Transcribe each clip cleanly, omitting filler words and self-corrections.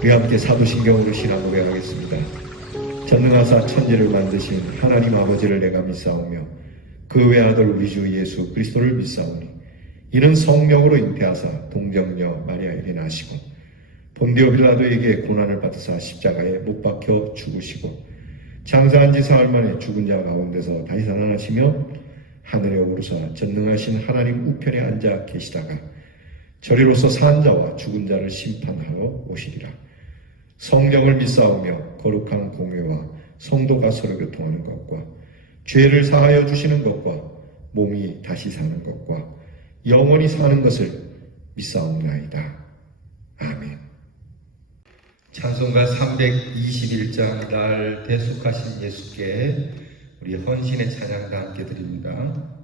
우리 함께 사도신경으로 신앙 고백하겠습니다. 전능하사 천지를 만드신 하나님 아버지를 내가 믿사오며 그 외아들 우리 주 예수 그리스도를 믿사오니 이는 성령으로 잉태하사 동정녀 마리아에게 나시고 본디오 빌라도에게 고난을 받으사 십자가에 못 박혀 죽으시고 장사한 지 사흘 만에 죽은 자 가운데서 다시 살아나시며 하늘에 오르사 전능하신 하나님 우편에 앉아 계시다가 저리로서 산 자와 죽은 자를 심판하러 오시리라. 성령을 믿사오며 거룩한 공회와 성도가 서로 교통하는 것과 죄를 사하여 주시는 것과 몸이 다시 사는 것과 영원히 사는 것을 믿사옵나이다. 아멘. 찬송가 321장 날 대속하신 예수께 우리 헌신의 찬양과 함께 드립니다.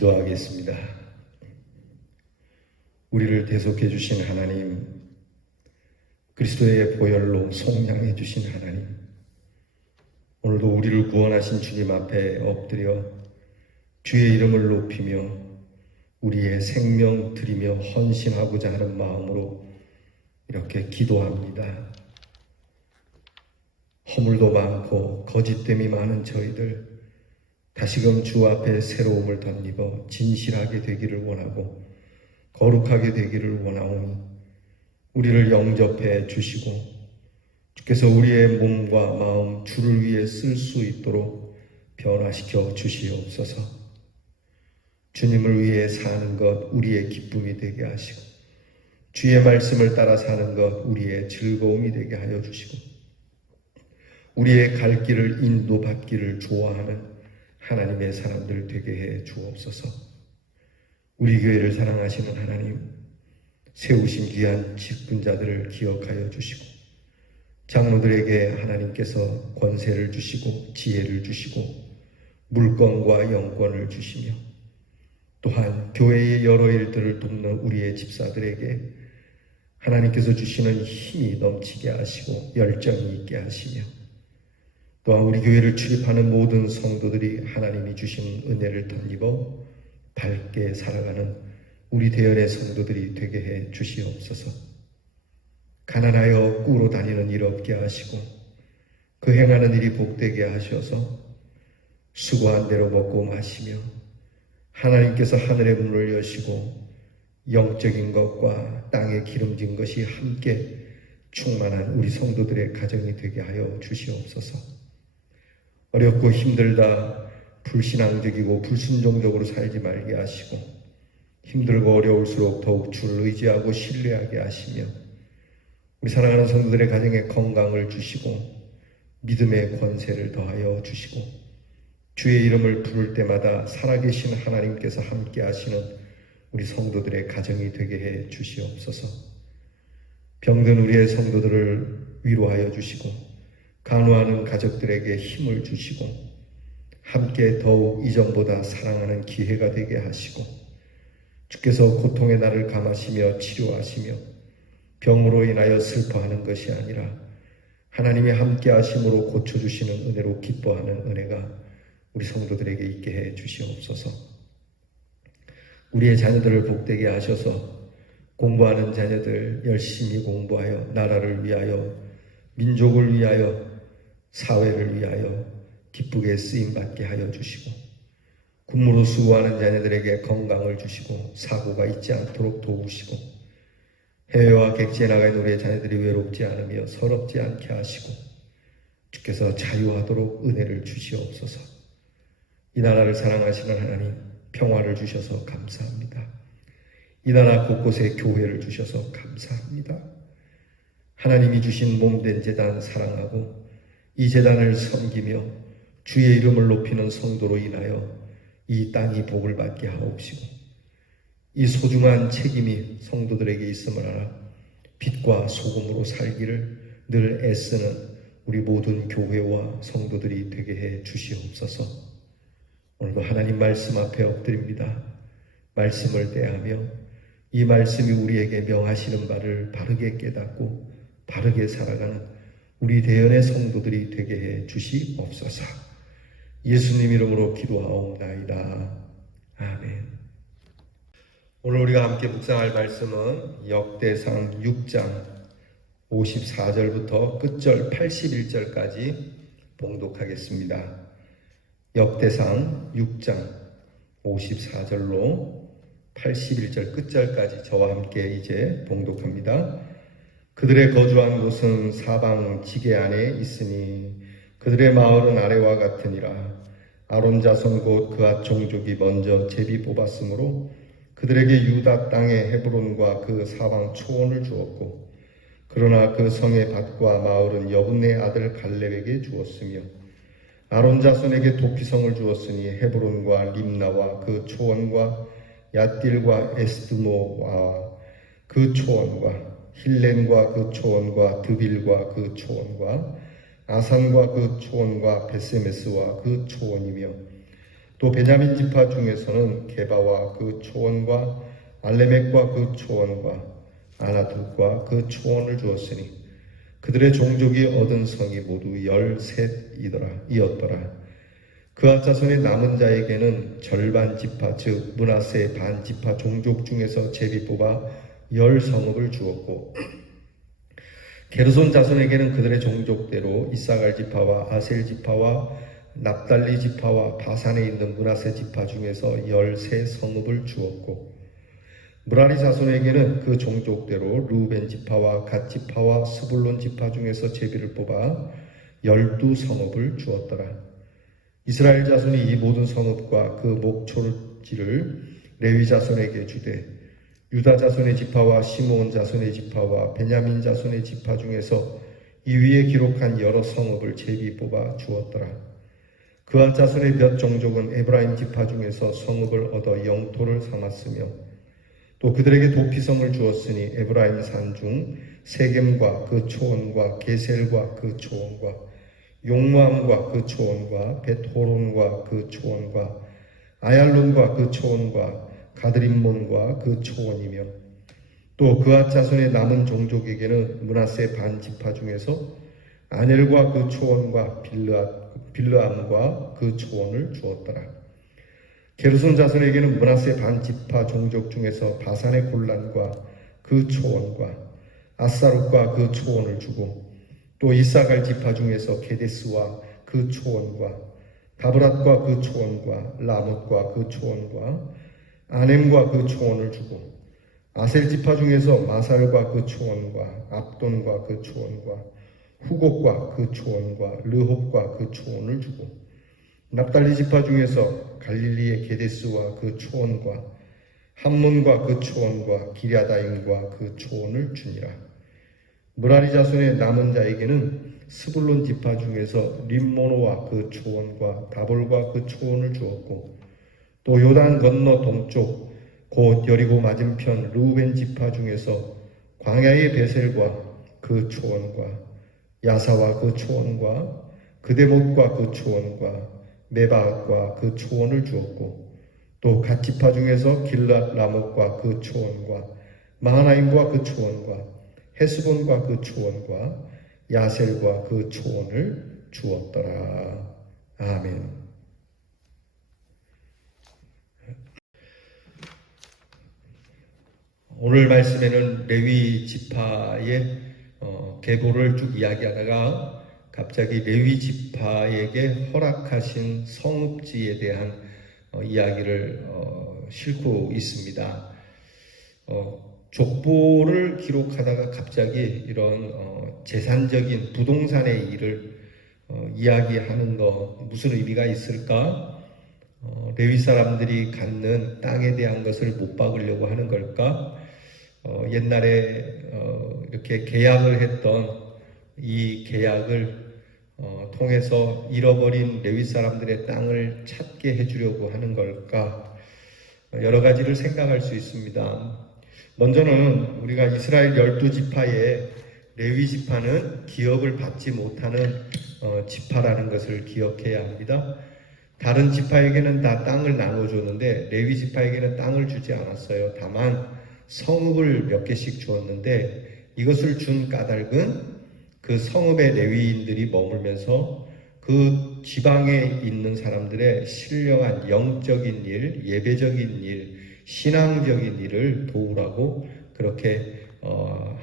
기도하겠습니다. 우리를 대속해 주신 하나님, 그리스도의 보혈로 속량해 주신 하나님, 오늘도 우리를 구원하신 주님 앞에 엎드려 주의 이름을 높이며 우리의 생명 드리며 헌신하고자 하는 마음으로 이렇게 기도합니다. 허물도 많고 거짓됨이 많은 저희들 다시금 주 앞에 새로움을 덧입어 진실하게 되기를 원하고 거룩하게 되기를 원하오니 우리를 영접해 주시고 주께서 우리의 몸과 마음 주를 위해 쓸 수 있도록 변화시켜 주시옵소서. 주님을 위해 사는 것 우리의 기쁨이 되게 하시고 주의 말씀을 따라 사는 것 우리의 즐거움이 되게 하여 주시고 우리의 갈 길을 인도받기를 좋아하는 하나님의 사람들 되게 해 주옵소서. 우리 교회를 사랑하시는 하나님, 세우신 귀한 직분자들을 기억하여 주시고 장로들에게 하나님께서 권세를 주시고 지혜를 주시고 물권과 영권을 주시며 또한 교회의 여러 일들을 돕는 우리의 집사들에게 하나님께서 주시는 힘이 넘치게 하시고 열정이 있게 하시며, 또한 우리 교회를 출입하는 모든 성도들이 하나님이 주신 은혜를 덧입어 밝게 살아가는 우리 대연의 성도들이 되게 해 주시옵소서. 가난하여 꾸로 다니는 일 없게 하시고 그 행하는 일이 복되게 하셔서 수고한 대로 먹고 마시며 하나님께서 하늘의 문을 여시고 영적인 것과 땅에 기름진 것이 함께 충만한 우리 성도들의 가정이 되게 하여 주시옵소서. 어렵고 힘들다 불신앙적이고 불순종적으로 살지 말게 하시고, 힘들고 어려울수록 더욱 주를 의지하고 신뢰하게 하시며, 우리 사랑하는 성도들의 가정에 건강을 주시고 믿음의 권세를 더하여 주시고, 주의 이름을 부를 때마다 살아계신 하나님께서 함께 하시는 우리 성도들의 가정이 되게 해 주시옵소서. 병든 우리의 성도들을 위로하여 주시고 간호하는 가족들에게 힘을 주시고 함께 더욱 이전보다 사랑하는 기회가 되게 하시고, 주께서 고통의 날을 감하시며 치료하시며 병으로 인하여 슬퍼하는 것이 아니라 하나님이 함께 하심으로 고쳐주시는 은혜로 기뻐하는 은혜가 우리 성도들에게 있게 해 주시옵소서. 우리의 자녀들을 복되게 하셔서 공부하는 자녀들 열심히 공부하여 나라를 위하여 민족을 위하여 사회를 위하여 기쁘게 쓰임받게 하여 주시고, 군무로 수고하는 자녀들에게 건강을 주시고 사고가 있지 않도록 도우시고, 해외와 객지에 나가 있는 우리의 자녀들이 외롭지 않으며 서럽지 않게 하시고 주께서 자유하도록 은혜를 주시옵소서. 이 나라를 사랑하시는 하나님, 평화를 주셔서 감사합니다. 이 나라 곳곳에 교회를 주셔서 감사합니다. 하나님이 주신 몸된 제단 사랑하고 이 제단을 섬기며 주의 이름을 높이는 성도로 인하여 이 땅이 복을 받게 하옵시고, 이 소중한 책임이 성도들에게 있음을 알아 빛과 소금으로 살기를 늘 애쓰는 우리 모든 교회와 성도들이 되게 해 주시옵소서. 오늘도 하나님 말씀 앞에 엎드립니다. 말씀을 대하며 이 말씀이 우리에게 명하시는 바를 바르게 깨닫고 바르게 살아가는 우리 대연의 성도들이 되게 해 주시옵소서. 예수님 이름으로 기도하옵나이다. 아멘. 오늘 우리가 함께 묵상할 말씀은 역대상 6장 54절부터 끝절 81절까지 봉독하겠습니다. 역대상 6장 54절로 81절 끝절까지 저와 함께 이제 봉독합니다. 그들의 거주한 곳은 사방 지게 안에 있으니 그들의 마을은 아래와 같으니라. 아론 자손 곧 그앗 종족이 먼저 제비 뽑았으므로 그들에게 유다 땅의 헤브론과 그 사방 초원을 주었고, 그러나 그 성의 밭과 마을은 여분네 아들 갈렙에게 주었으며, 아론 자손에게 도피성을 주었으니 헤브론과 림나와 그 초원과 얏딜과 에스드모와 그 초원과 힐렘과 그 초원과 드빌과 그 초원과 아산과 그 초원과 베세메스와 그 초원이며, 또 베냐민 지파 중에서는 게바와 그 초원과 알레멕과 그 초원과 아나둘과 그 초원을 주었으니 그들의 종족이 얻은 성이 모두 13이었더라. 그앗 자손의 남은 자에게는 절반 지파 즉 므낫세 반 지파 종족 중에서 제비 뽑아 10성읍을 주었고, 게르손 자손에게는 그들의 종족대로 이사갈 지파와 아셀 지파와 납달리 지파와 바산에 있는 므낫세 지파 중에서 13성읍을 주었고, 무라리 자손에게는 그 종족대로 루벤 지파와 갓 지파와 스불론 지파 중에서 제비를 뽑아 12성읍을 주었더라. 이스라엘 자손이 이 모든 성읍과 그 목초지를 레위 자손에게 주되, 유다 자손의 지파와 시므온 자손의 지파와 베냐민 자손의 지파 중에서 이 위에 기록한 여러 성읍을 제비 뽑아 주었더라. 그앗 자손의 몇 종족은 에브라임 지파 중에서 성읍을 얻어 영토를 삼았으며, 또 그들에게 도피성을 주었으니 에브라임 산 중 세겜과 그 초원과 게셀과 그 초원과 용모함과 그 초원과 벳호론과 그 초원과 아얄론과 그 초원과 가드림몬과 그 초원이며 또 그앗 자손의 남은 종족에게는 므낫세 반 지파 중에서 아넬과 그 초원과 빌르암과 그 초원을 주었더라. 게르손 자손에게는 므낫세 반 지파 종족 중에서 바산의 골란과 그 초원과 아사룻과 그 초원을 주고 또 이사갈 지파 중에서 게데스와 그 초원과 다브랏과 그 초원과 라못과 그 초원과 아넴과 그 초원을 주고 아셀 지파 중에서 마살과 그 초원과 압돈과 그 초원과 후곡과 그 초원과 르홉과 그 초원을 주고 납달리 지파 중에서 갈릴리의 게데스와 그 초원과 함몬과 그 초원과 기랴다임과 그 초원을 주니라. 무라리 자손의 남은 자에게는 스불론 지파 중에서 림모노와 그 초원과 다볼과 그 초원을 주었고 또 요단 건너 동쪽 곧 여리고 맞은편 르우벤 지파 중에서 광야의 베셀과 그 초원과 야사와 그 초원과 그데못과 그 초원과 메바과 그 초원을 주었고 또 갓 지파 중에서 길랏 라못과 그 초원과 마하나임과 그 초원과 헤스본과 그 초원과 야셀과 그 초원을 주었더라. 아멘. 오늘 말씀에는 레위 지파의 계보를 쭉 이야기하다가 갑자기 레위 지파에게 허락하신 성읍지에 대한 이야기를 싣고 있습니다. 족보를 기록하다가 갑자기 이런 재산적인 부동산의 일을 이야기하는 거 무슨 의미가 있을까? 레위 사람들이 갖는 땅에 대한 것을 못 박으려고 하는 걸까? 옛날에 이렇게 계약을 했던 이 계약을 통해서 잃어버린 레위 사람들의 땅을 찾게 해주려고 하는 걸까? 여러 가지를 생각할 수 있습니다. 먼저는 우리가 이스라엘 12지파의 레위 지파는 기업을 받지 못하는 지파라는 것을 기억해야 합니다. 다른 지파에게는 다 땅을 나눠줬는데 레위 지파에게는 땅을 주지 않았어요. 다만 성읍을 몇 개씩 주었는데 이것을 준 까닭은 그 성읍의 레위인들이 머물면서 그 지방에 있는 사람들의 신령한 영적인 일, 예배적인 일, 신앙적인 일을 도우라고 그렇게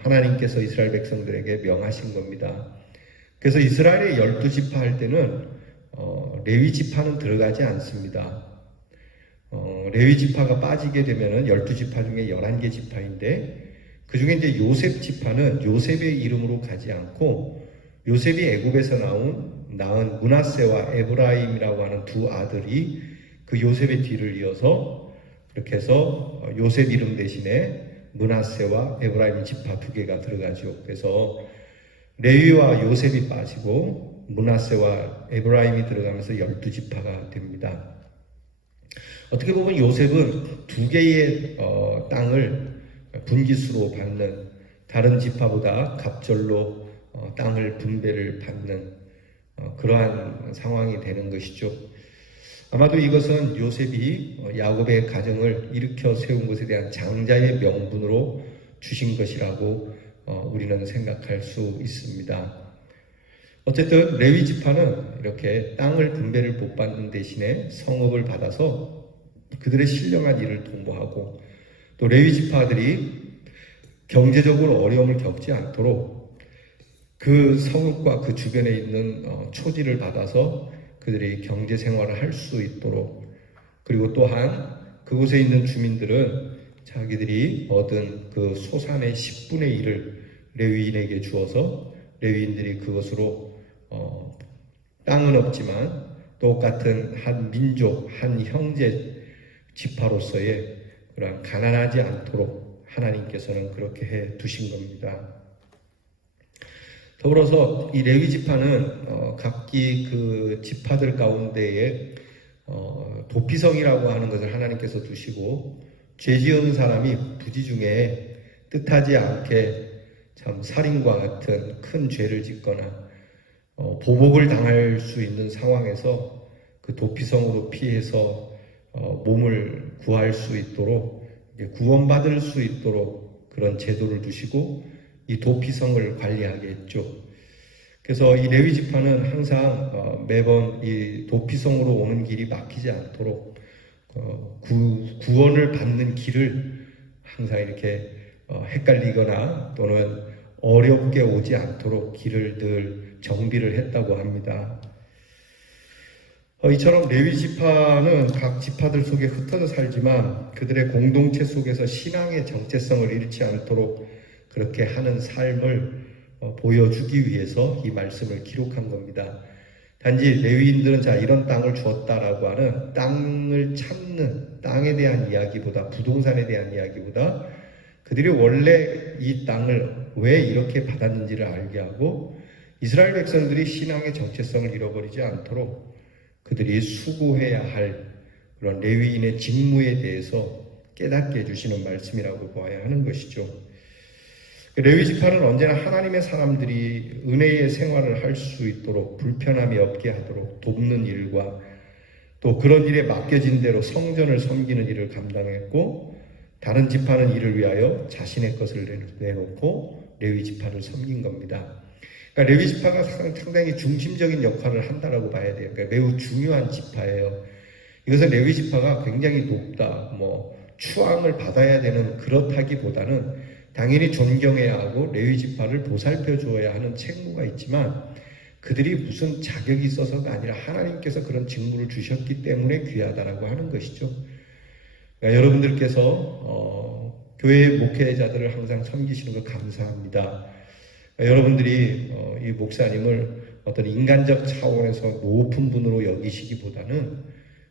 하나님께서 이스라엘 백성들에게 명하신 겁니다. 그래서 이스라엘의 12지파 할 때는 레위 지파는 들어가지 않습니다. 레위 지파가 빠지게 되면은 12지파 중에 11개 지파인데 그 중에 이제 요셉 지파는 요셉의 이름으로 가지 않고 요셉이 애굽에서 낳은 므낫세와 에브라임이라고 하는 두 아들이 그 요셉의 뒤를 이어서 이렇게 해서 요셉 이름 대신에 므낫세와 에브라임 지파 두 개가 들어가죠. 그래서 레위와 요셉이 빠지고 므낫세와 에브라임이 들어가면서 12지파가 됩니다. 어떻게 보면 요셉은 두 개의 땅을 분기수로 받는, 다른 지파보다 갑절로 땅을 분배를 받는 그러한 상황이 되는 것이죠. 아마도 이것은 요셉이 야곱의 가정을 일으켜 세운 것에 대한 장자의 명분으로 주신 것이라고 우리는 생각할 수 있습니다. 어쨌든 레위 지파는 이렇게 땅을 분배를 못 받는 대신에 성읍을 받아서 그들의 신령한 일을 통보하고 또 레위 지파들이 경제적으로 어려움을 겪지 않도록 그 성읍과 그 주변에 있는 초지를 받아서 그들이 경제 생활을 할 수 있도록, 그리고 또한 그곳에 있는 주민들은 자기들이 얻은 그 소산의 10분의 1을 레위인에게 주어서 레위인들이 그것으로 땅은 없지만 똑같은 한 민족, 한 형제 지파로서의 그런 가난하지 않도록 하나님께서는 그렇게 해 두신 겁니다. 더불어서 이 레위 지파는 각기 그 지파들 가운데에 도피성이라고 하는 것을 하나님께서 두시고 죄 지은 사람이 부지 중에 뜻하지 않게 참 살인과 같은 큰 죄를 짓거나 보복을 당할 수 있는 상황에서 그 도피성으로 피해서 몸을 구할 수 있도록 구원받을 수 있도록 그런 제도를 두시고 이 도피성을 관리하게 했죠. 그래서 이 레위 지파는 항상 매번 이 도피성으로 오는 길이 막히지 않도록 구원을 받는 길을 항상 이렇게 헷갈리거나 또는 어렵게 오지 않도록 길을 늘 정비를 했다고 합니다. 이처럼 레위 지파는 각 지파들 속에 흩어져 살지만 그들의 공동체 속에서 신앙의 정체성을 잃지 않도록 그렇게 하는 삶을 보여주기 위해서 이 말씀을 기록한 겁니다. 단지 레위인들은 자 이런 땅을 주었다라고 하는 땅을 찾는 땅에 대한 이야기보다 부동산에 대한 이야기보다 그들이 원래 이 땅을 왜 이렇게 받았는지를 알게 하고 이스라엘 백성들이 신앙의 정체성을 잃어버리지 않도록 그들이 수고해야 할 그런 레위인의 직무에 대해서 깨닫게 해주시는 말씀이라고 보아야 하는 것이죠. 레위 지파는 언제나 하나님의 사람들이 은혜의 생활을 할 수 있도록 불편함이 없게 하도록 돕는 일과 또 그런 일에 맡겨진 대로 성전을 섬기는 일을 감당했고 다른 지파는 이를 위하여 자신의 것을 내놓고 레위 지파를 섬긴 겁니다. 그러니까 레위 지파가 상당히 중심적인 역할을 한다라고 봐야 돼요. 그러니까 매우 중요한 지파예요. 이것은 레위 지파가 굉장히 높다, 추앙을 받아야 되는 그렇다기보다는 당연히 존경해야 하고 레위 지파를 보살펴 주어야 하는 책무가 있지만 그들이 무슨 자격이 있어서가 아니라 하나님께서 그런 직무를 주셨기 때문에 귀하다라고 하는 것이죠. 그러니까 여러분들께서 교회의 목회자들을 항상 섬기시는 거 감사합니다. 여러분들이 이 목사님을 어떤 인간적 차원에서 높은 분으로 여기시기보다는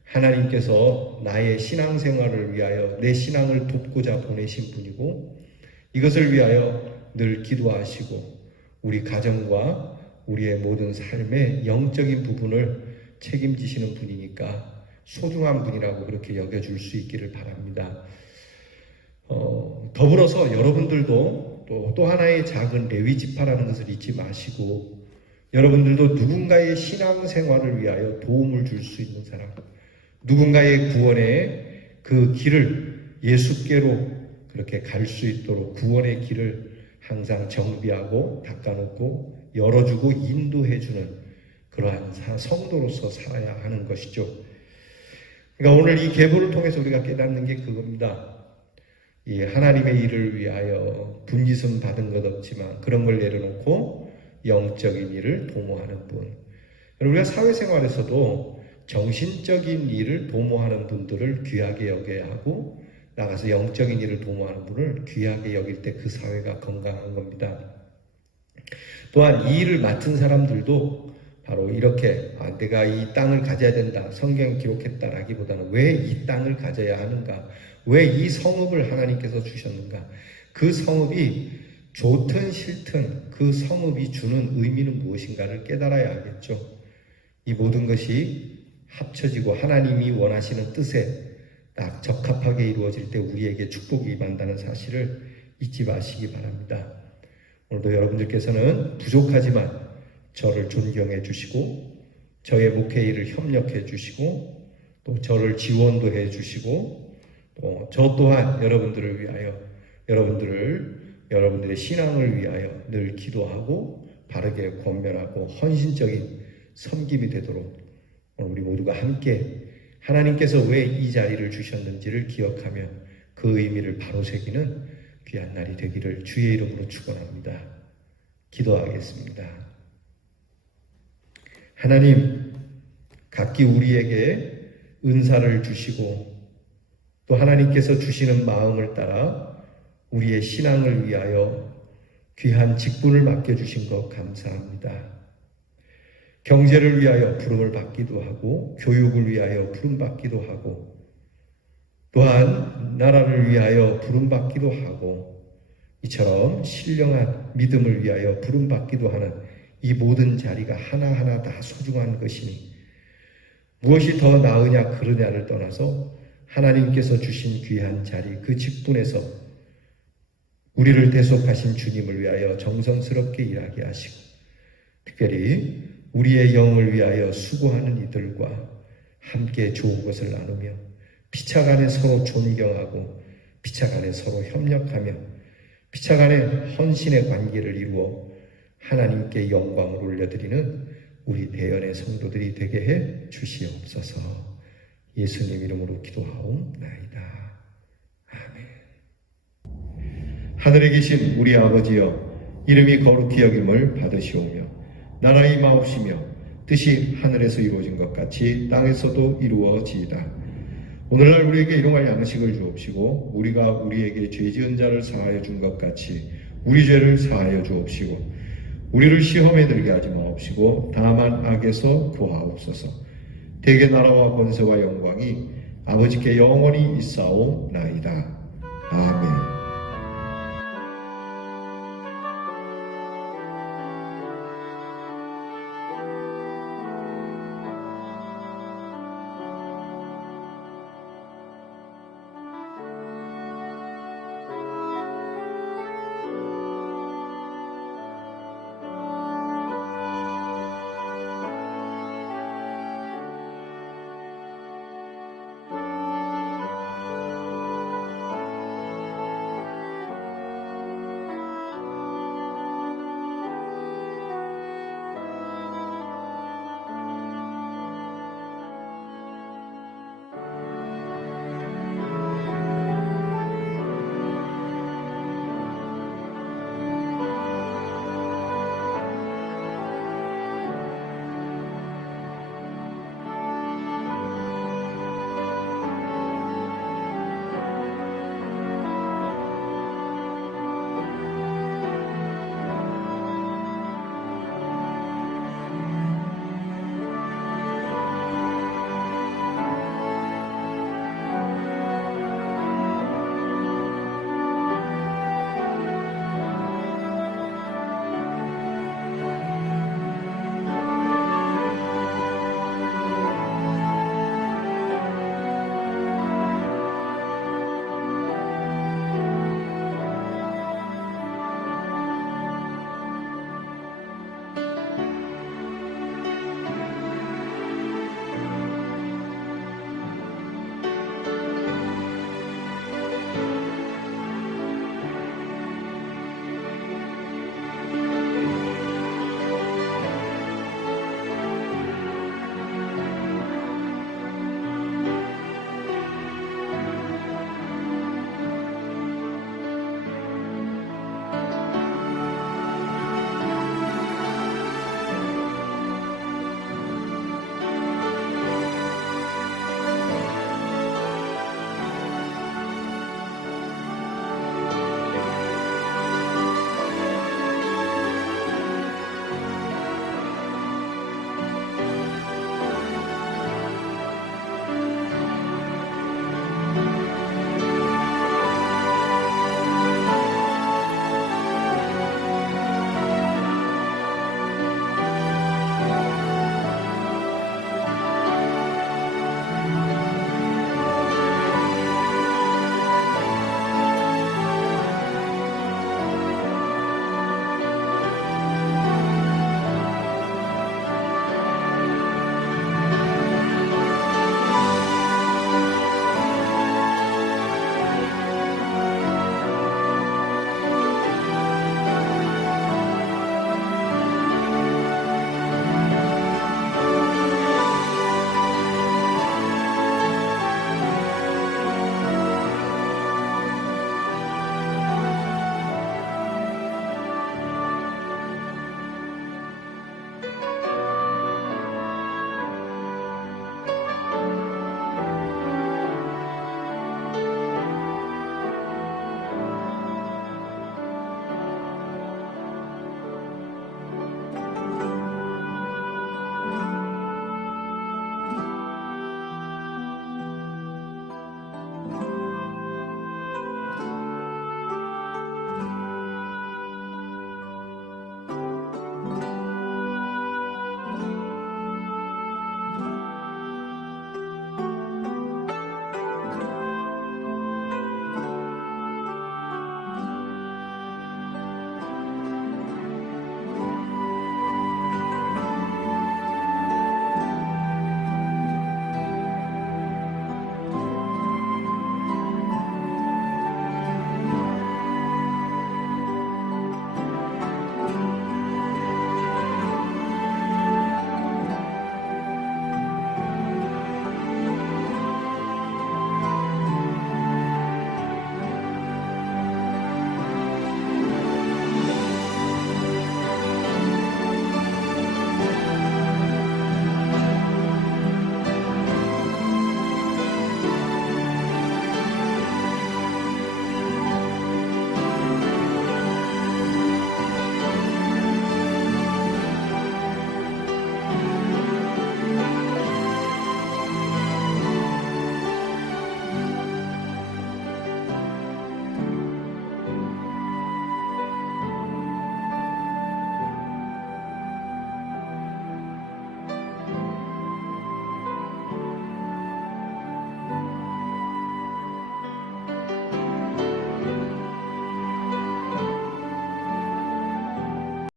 하나님께서 나의 신앙생활을 위하여 내 신앙을 돕고자 보내신 분이고 이것을 위하여 늘 기도하시고 우리 가정과 우리의 모든 삶의 영적인 부분을 책임지시는 분이니까 소중한 분이라고 그렇게 여겨줄 수 있기를 바랍니다. 더불어서 여러분들도 또 하나의 작은 레위 지파라는 것을 잊지 마시고 여러분들도 누군가의 신앙생활을 위하여 도움을 줄 수 있는 사람, 누군가의 구원의 그 길을 예수께로 그렇게 갈 수 있도록 구원의 길을 항상 정비하고 닦아놓고 열어주고 인도해주는 그러한 성도로서 살아야 하는 것이죠. 그러니까 오늘 이 계보를 통해서 우리가 깨닫는 게 그겁니다. 이 하나님의 일을 위하여 분깃은 받은 것 없지만 그런 걸 내려놓고 영적인 일을 도모하는 분. 우리가 사회생활에서도 정신적인 일을 도모하는 분들을 귀하게 여겨야 하고 나가서 영적인 일을 도모하는 분을 귀하게 여길 때 그 사회가 건강한 겁니다. 또한 이 일을 맡은 사람들도 바로 이렇게 내가 이 땅을 가져야 된다, 성경에 기록했다라기보다는 왜 이 땅을 가져야 하는가, 왜 이 성읍을 하나님께서 주셨는가, 그 성읍이 좋든 싫든 그 성읍이 주는 의미는 무엇인가를 깨달아야 하겠죠. 이 모든 것이 합쳐지고 하나님이 원하시는 뜻에 딱 적합하게 이루어질 때 우리에게 축복이 임한다는 사실을 잊지 마시기 바랍니다. 오늘도 여러분들께서는 부족하지만 저를 존경해 주시고 저의 목회 일을 협력해 주시고 또 저를 지원도 해 주시고 또 저 또한 여러분들을 위하여 여러분들의 신앙을 위하여 늘 기도하고 바르게 권면하고 헌신적인 섬김이 되도록 오늘 우리 모두가 함께 하나님께서 왜 이 자리를 주셨는지를 기억하며 그 의미를 바로 새기는 귀한 날이 되기를 주의 이름으로 축원합니다. 기도하겠습니다. 하나님, 각기 우리에게 은사를 주시고 또 하나님께서 주시는 마음을 따라 우리의 신앙을 위하여 귀한 직분을 맡겨주신 것 감사합니다. 경제를 위하여 부름을 받기도 하고 교육을 위하여 부름받기도 하고 또한 나라를 위하여 부름받기도 하고 이처럼 신령한 믿음을 위하여 부름받기도 하는 이 모든 자리가 하나하나 다 소중한 것이니 무엇이 더 나으냐 그러냐를 떠나서 하나님께서 주신 귀한 자리 그 직분에서 우리를 대속하신 주님을 위하여 정성스럽게 일하게 하시고 특별히 우리의 영을 위하여 수고하는 이들과 함께 좋은 것을 나누며 피차 간에 서로 존경하고 피차 간에 서로 협력하며 피차 간에 헌신의 관계를 이루어 하나님께 영광을 올려드리는 우리 대연의 성도들이 되게 해 주시옵소서. 예수님 이름으로 기도하옵나이다. 아멘. 하늘에 계신 우리 아버지여, 이름이 거룩히 여김을 받으시오며 나라의 임하옵시며 뜻이 하늘에서 이루어진 것 같이 땅에서도 이루어지이다. 오늘날 우리에게 일용할 양식을 주옵시고 우리가 우리에게 죄 지은 자를 사하여 준 것 같이 우리 죄를 사하여 주옵시고 우리를 시험에 들게 하지 마옵시고 다만 악에서 구하옵소서. 대개 나라와 권세와 영광이 아버지께 영원히 있사오나이다.